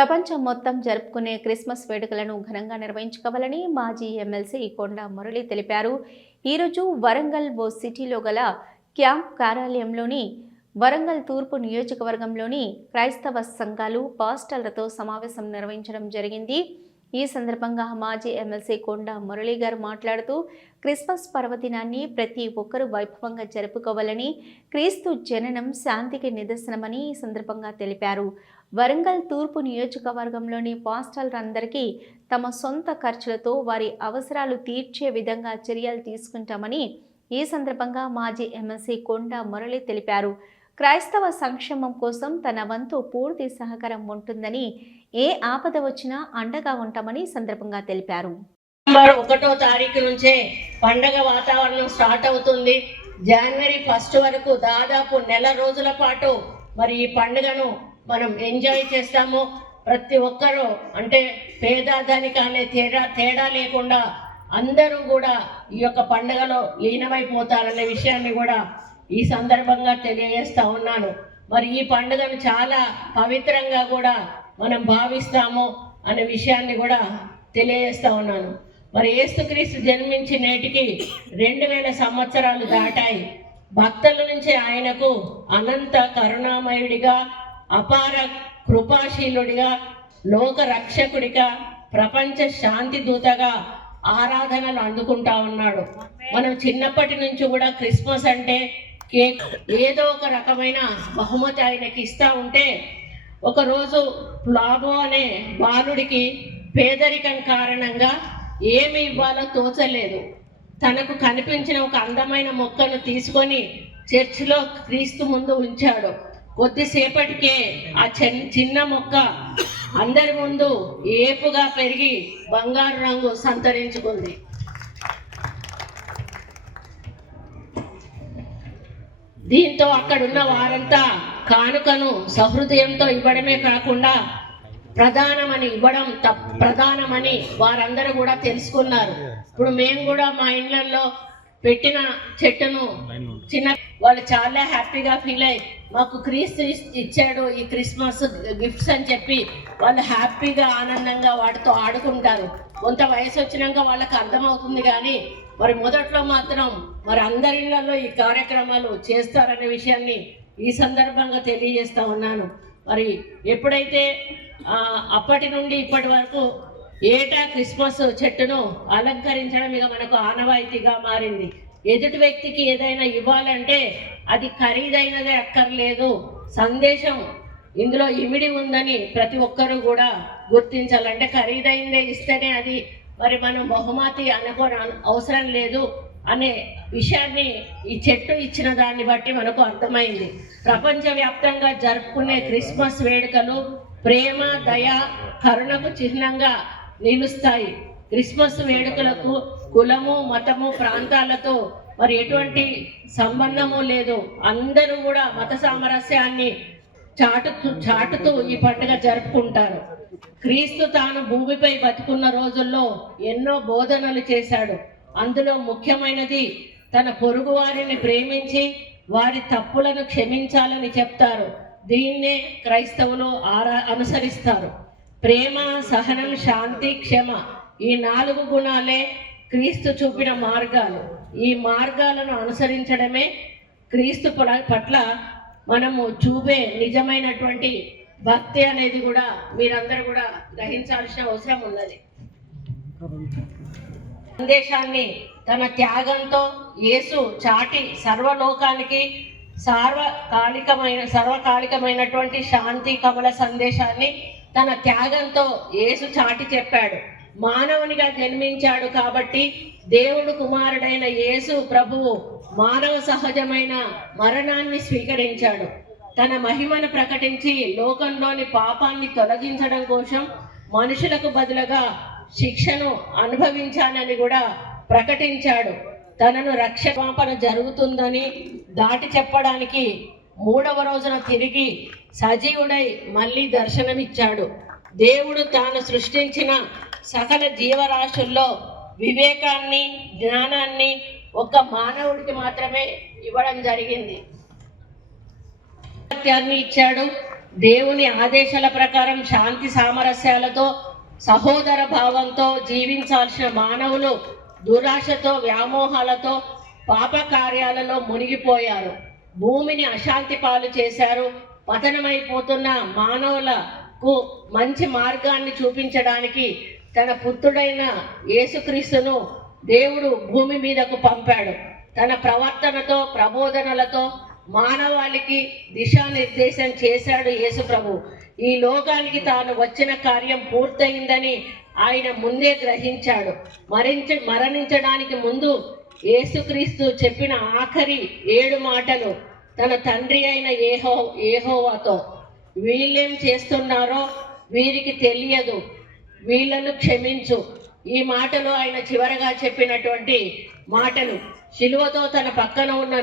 ప్రపంచం మొత్తం జరుపుకునే క్రిస్మస్ వేడుకలను ఘనంగా నిర్వహించుకోవాలని మాజీ ఎమ్మెల్సీ కొండా మురళి తెలిపారు. ఈరోజు వరంగల్ ఓ సిటీలో గల క్యాంప్ కార్యాలయంలోని వరంగల్ తూర్పు నియోజకవర్గంలోని క్రైస్తవ సంఘాలు పాస్టర్లతో సమావేశం నిర్వహించడం జరిగింది. ఈ సందర్భంగా మాజీ ఎమ్మెల్సీ కొండా మురళి గారు మాట్లాడుతూ క్రిస్మస్ పర్వదినాన్ని ప్రతి ఒక్కరూ వైభవంగా జరుపుకోవాలని, క్రీస్తు జననం శాంతికి నిదర్శనమని ఈ సందర్భంగా తెలిపారు. వరంగల్ తూర్పు నియోజకవర్గంలోని పాస్టర్లందరికీ తమ సొంత ఖర్చులతో వారి అవసరాలు తీర్చే విధంగా చర్యలు తీసుకుంటామని ఈ సందర్భంగా మాజీ ఎమ్మెల్సీ కొండా మురళి తెలిపారు. క్రైస్తవ సంక్షేమం కోసం తన వంతు పూర్తి సహకారం ఉంటుందని, ఏ ఆపద వచ్చినా అండగా ఉంటామని సందర్భంగా తెలిపారు. నవంబర్ 1వ తారీఖు నుంచే పండగ వాతావరణం స్టార్ట్ అవుతుంది. జనవరి 1 వరకు దాదాపు నెల రోజుల పాటు మరి ఈ పండుగను మనం ఎంజాయ్ చేస్తాము. ప్రతి ఒక్కరూ అంటే పేద ధనిక అనే తేడా లేకుండా అందరూ కూడా ఈ యొక్క పండుగలో లీనమైపోతారనే విషయాన్ని కూడా ఈ సందర్భంగా తెలియజేస్తా ఉన్నాను. మరి ఈ పండుగను చాలా పవిత్రంగా కూడా మనం భావిస్తాము అనే విషయాన్ని కూడా తెలియజేస్తా ఉన్నాను. మరి యేసుక్రీస్తు జన్మించి నేటికి 2000 సంవత్సరాలు దాటాయి. భక్తుల నుంచి ఆయనకు అనంత కరుణామయుడిగా, అపార కృపాశీలుడిగా, లోక రక్షకుడిగా, ప్రపంచ శాంతి దూతగా ఆరాధనలు అందుకుంటా ఉన్నాడు. మనం చిన్నప్పటి నుంచి కూడా క్రిస్మస్ అంటే కేక్ ఏదో ఒక రకమైన బహుమతి ఆయనకి ఇస్తా ఉంటే, ఒకరోజు లాభో అనే బాలుడికి పేదరికం కారణంగా ఏమి ఇవ్వాలో తోచలేదు. తనకు కనిపించిన ఒక అందమైన మొక్కను తీసుకొని చర్చిలో క్రీస్తు ముందు ఉంచాడు. కొద్దిసేపటికే ఆ చిన్న మొక్క అందరి ముందు ఏపుగా పెరిగి బంగారు రంగు సంతరించుకుంది. దీంతో అక్కడున్న వారంతా కానుకను సహృదయంతో ఇవ్వడమే కాకుండా ప్రధానమని వారందరూ కూడా తెలుసుకున్నారు. ఇప్పుడు మేము కూడా మా ఇళ్లలో పెట్టిన చెట్టును వాళ్ళు చాలా హ్యాపీగా ఫీల్ అయ్యి మాకు క్రీస్తు ఇచ్చాడు ఈ క్రిస్మస్ గిఫ్ట్స్ అని చెప్పి వాళ్ళు హ్యాపీగా ఆనందంగా వాటితో ఆడుకుంటారు. కొంత వయసు వచ్చినాక వాళ్ళకి అర్థమవుతుంది, కానీ మరి మొదట్లో మాత్రం మరి అందరిలో ఈ కార్యక్రమాలు చేస్తారనే విషయాన్ని ఈ సందర్భంగా తెలియజేస్తా ఉన్నాను. మరి ఎప్పుడైతే అప్పటి నుండి ఇప్పటి వరకు ఏటా క్రిస్మస్ చెట్టును అలంకరించడం ఇక మనకు ఆనవాయితీగా మారింది. ఎదుటి వ్యక్తికి ఏదైనా ఇవ్వాలంటే అది ఖరీదైనదే అక్కర్లేదు, సందేశం ఇందులో ఇమిడి ఉందని ప్రతి ఒక్కరూ కూడా గుర్తించాలంటే ఖరీదైందే ఇస్తేనే అది మరి మనం బహుమతి అవసరం లేదు అనే విషయాన్ని ఈ చెట్టు ఇచ్చిన దాన్ని బట్టి మనకు అర్థమైంది. ప్రపంచవ్యాప్తంగా జరుపుకునే క్రిస్మస్ వేడుకలు ప్రేమ, దయ, కరుణకు చిహ్నంగా నిలుస్తాయి. క్రిస్మస్ వేడుకలకు కులము, మతము, ప్రాంతాలతో మరి ఎటువంటి సంబంధము లేదు. అందరూ కూడా మత సామరస్యాన్ని చాటుతూ ఈ పండుగ జరుపుకుంటారు. క్రీస్తు తాను భూమిపై బతుకున్న రోజుల్లో ఎన్నో బోధనలు చేశాడు. అందులో ముఖ్యమైనది తన పొరుగు వారిని ప్రేమించి వారి తప్పులను క్షమించాలని చెప్తారు. దీన్నే క్రైస్తవులు అనుసరిస్తారు. ప్రేమ, సహనం, శాంతి, క్షమ ఈ 4 గుణాలే క్రీస్తు చూపిన మార్గాలు. ఈ మార్గాలను అనుసరించడమే క్రీస్తు పట్ల మనము చూపే నిజమైనటువంటి భక్తి అనేది కూడా మీరందరూ కూడా గ్రహించాల్సిన అవసరం ఉన్నది. సందేశాన్ని తన త్యాగంతో యేసు చాటి సర్వలోకానికి సర్వకాలికమైనటువంటి శాంతి కమల సందేశాన్ని తన త్యాగంతో యేసు చాటి చెప్పాడు. మానవునిగా జన్మించాడు కాబట్టి దేవుడు కుమారుడైన యేసు ప్రభువు మానవ సహజమైన మరణాన్ని స్వీకరించాడు. తన మహిమను ప్రకటించి లోకంలోని పాపాన్ని తొలగించడం కోసం మనుషులకు బదులుగా శిక్షను అనుభవించానని కూడా ప్రకటించాడు. తనను రక్షమాపణ జరుగుతుందని దాటి చెప్పడానికి 3వ రోజున తిరిగి సజీవుడై మళ్ళీ దర్శనమిచ్చాడు. దేవుడు తాను సృష్టించిన సకల జీవరాశుల్లో వివేకాన్ని, జ్ఞానాన్ని ఒక మానవుడికి మాత్రమే ఇవ్వడం జరిగింది. ఇచ్చాడు. దేవుని ఆదేశాల ప్రకారం శాంతి సామరస్యాలతో సహోదర భావంతో జీవించాల్సిన మానవులు దురాశతో వ్యామోహాలతో పాప కార్యాలలో మునిగిపోయారు. భూమిని అశాంతి పాలు చేశారు. పతనమైపోతున్న మానవులకు మంచి మార్గాన్ని చూపించడానికి తన పుత్రుడైన యేసుక్రీస్తును దేవుడు భూమి మీదకు పంపాడు. తన ప్రవర్తనతో ప్రబోధనలతో మానవాళికి దిశానిర్దేశం చేశాడు యేసు ప్రభు. ఈ లోకానికి తాను వచ్చిన కార్యం పూర్తయిందని ఆయన ముందే గ్రహించాడు. మరణించడానికి ముందు యేసుక్రీస్తు చెప్పిన ఆఖరి 7 మాటలు తన తండ్రి అయిన యెహోవాతో, వీళ్ళేం చేస్తున్నారో వీరికి తెలియదు, వీళ్ళను క్షమించు. ఈ మాటలు ఆయన చివరగా చెప్పినటువంటి మాటలు. శిలువతో తన పక్కన ఉన్న